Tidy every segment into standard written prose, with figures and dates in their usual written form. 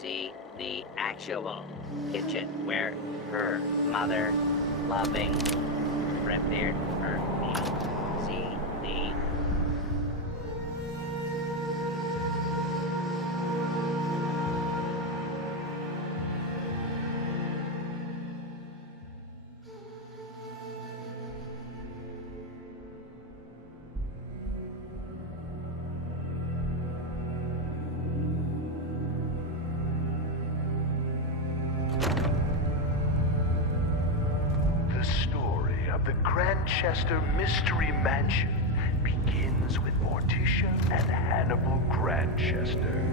See the actual kitchen where her mother, loving, prepared her meal. See the The story of the Grandchester Mystery Mansion begins with Morticia and Hannibal Grandchester.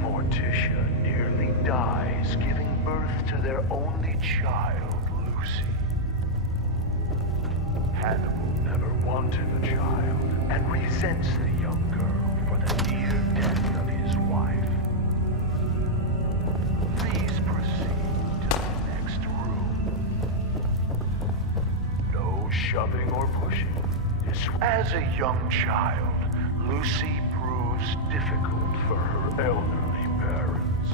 Morticia nearly dies giving birth to their only child, Lucy. Hannibal never wanted a child and resents the young girl for the near death of his wife. Please proceed to the next room. No shoving or pushing. As a young child, Lucy proves difficult for her elderly parents.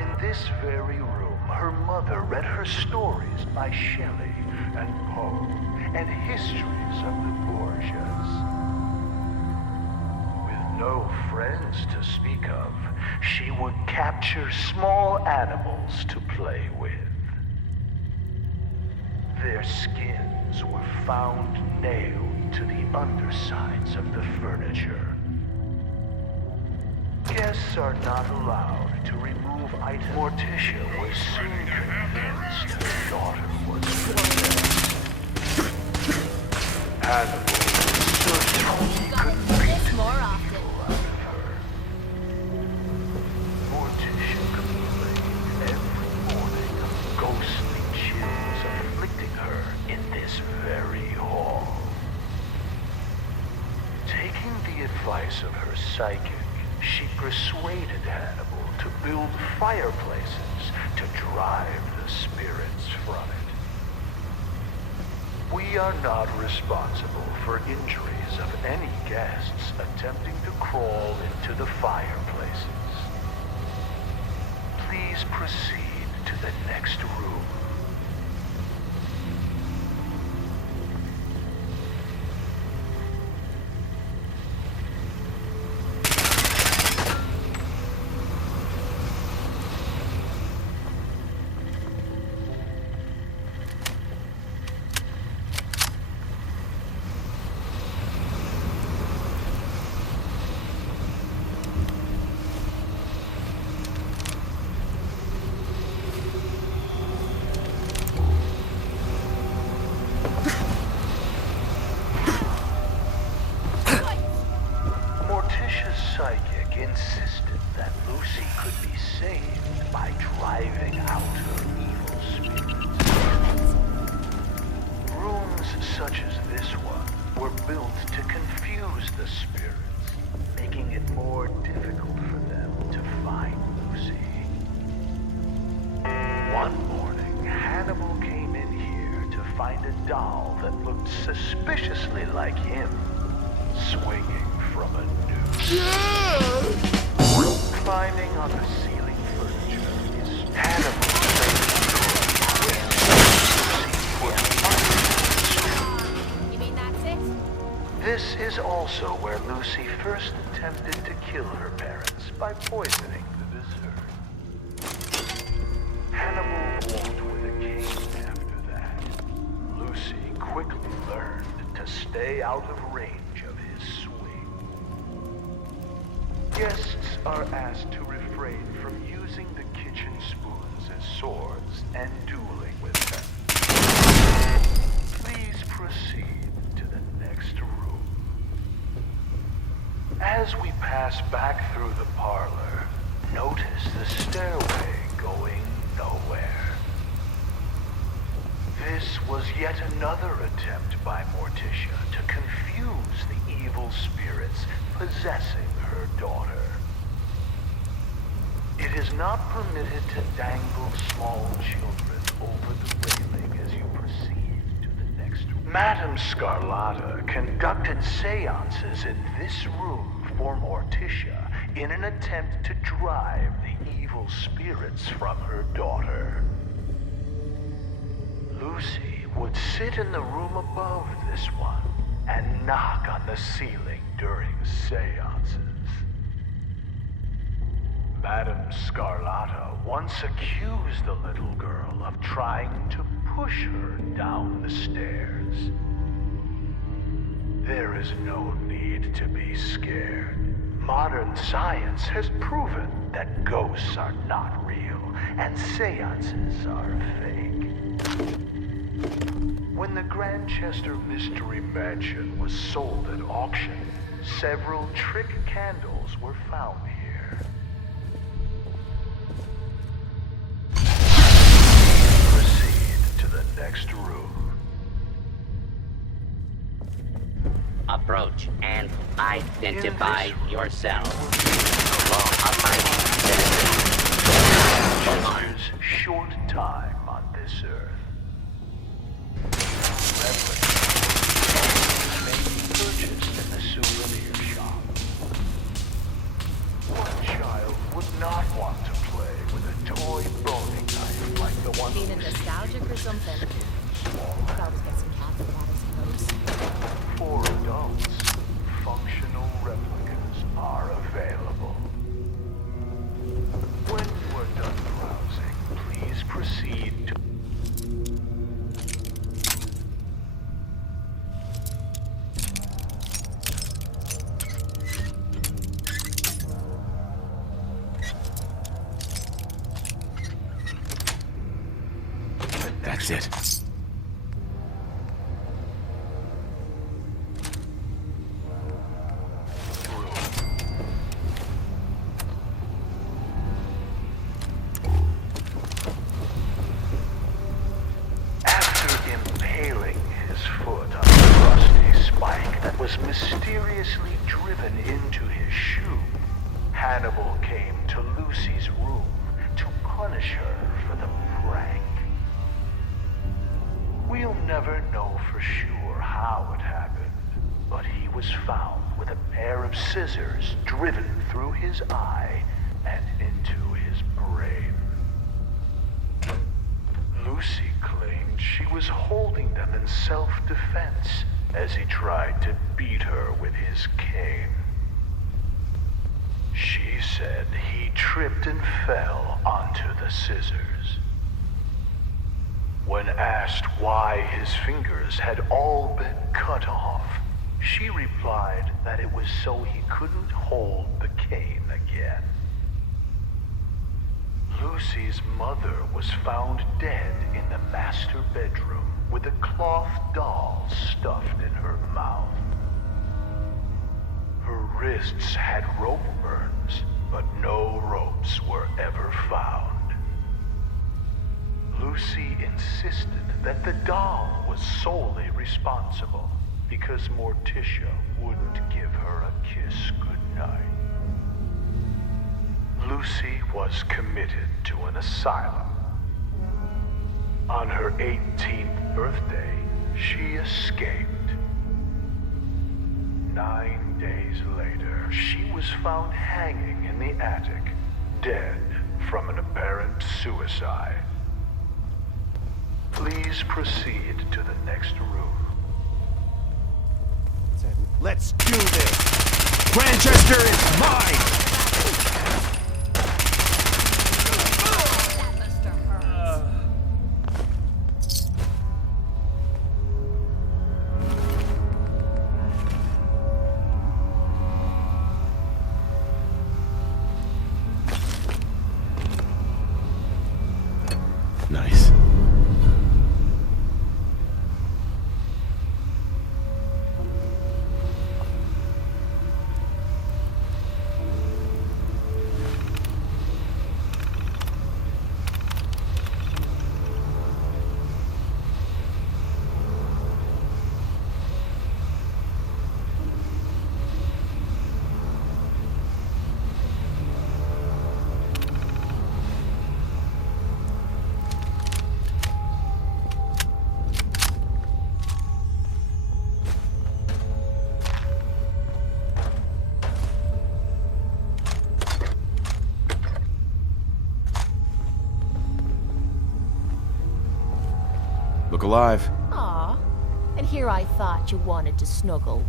In this very room, her mother read her stories by Shelley and Poe and histories of the Borgias. With no friends to speak of, she would capture small animals to play with. Their skins were found nailed to the undersides of the furniture. Guests are not allowed to remove items. Morticia was soon convinced her daughter was possessed. Hannibal stood he could beat more often. evil out of her. Morticia complained every morning of ghostly chills afflicting her in this very hall. Taking the advice of her psychic, she persuaded Hannibal to build fireplaces to drive the spirits from it. We are not responsible for injuries of any guests attempting to crawl into the fireplaces. Please proceed to the next room. Morticia's psychic insisted that Lucy could be saved by driving out her evil spirits. Rooms such as this one were built to confuse the spirits, making it more difficult for them to find Lucy. One morning, Hannibal came in here to find a doll that looked suspiciously like him, swinging from a noose. Climbing on the ceiling furniture is Hannibal. You mean that's it? This is also where Lucy first attempted to kill her parents by poisoning the dessert. Hannibal walked with a cane after that. Lucy quickly learned to stay out of range of his swing. Guests are asked to refrain from using the kitchen spoons as swords and dueling with them. Please proceed to the next room. As we pass back through the parlor, notice the stairway going nowhere. This was yet another attempt by Morticia to confuse the evil spirits possessing her daughter. It is not permitted to dangle small children over the railing as you proceed to the next room. Madame Scarlata conducted seances in this room for Morticia in an attempt to drive the evil spirits from her daughter. Lucy would sit in the room above this one and knock on the ceiling during seances. Madame Scarlata once accused the little girl of trying to push her down the stairs. There is no need to be scared. Modern science has proven that ghosts are not real and seances are fake. When the Grandchester Mystery Mansion was sold at auction, several trick candles were found here. Proceed to the next room. Approach and identify yourself. Law-abiding citizen. Chester's short time on this earth. Replicas may be purchased in the souvenir shop. One child would not want to play with a toy boning knife like the one Feeling nostalgic or something? Could always get some cat for that, I suppose. For adults, functional replicas are available. When you are done browsing, please proceed to... That's it. After impaling his foot on a rusty spike that was mysteriously driven into his shoe, Hannibal came to Lucy's room to punish her for the prank. We'll never know for sure how it happened, but he was found with a pair of scissors driven through his eye and into his brain. Lucy claimed she was holding them in self-defense as he tried to beat her with his cane. She said he tripped and fell onto the scissors. When asked why his fingers had all been cut off, she replied that it was so he couldn't hold the cane again. Lucy's mother was found dead in the master bedroom with a cloth doll stuffed in her mouth. Her wrists had rope burns, but no ropes were ever found. Lucy insisted that the doll was solely responsible because Morticia wouldn't give her a kiss goodnight. Lucy was committed to an asylum. On her 18th birthday, she escaped. 9 days later, she was found hanging in the attic, dead from an apparent suicide. Please proceed to the next room. Let's do this! Grandchester is mine! That must have hurt. Nice. look alive. Aw. And here I thought you wanted to snuggle.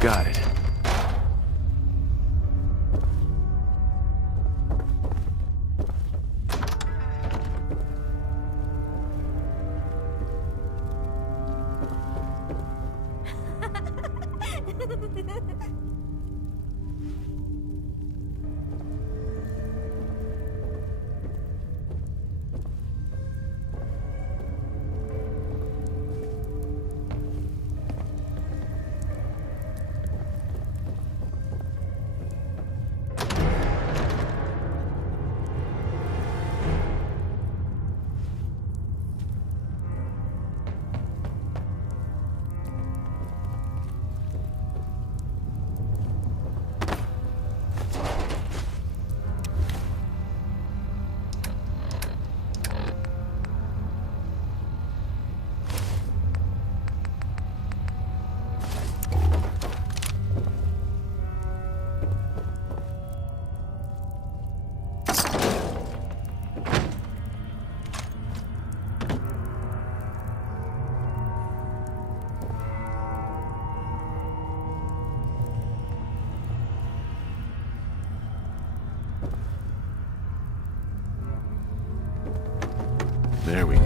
Got it. There we go.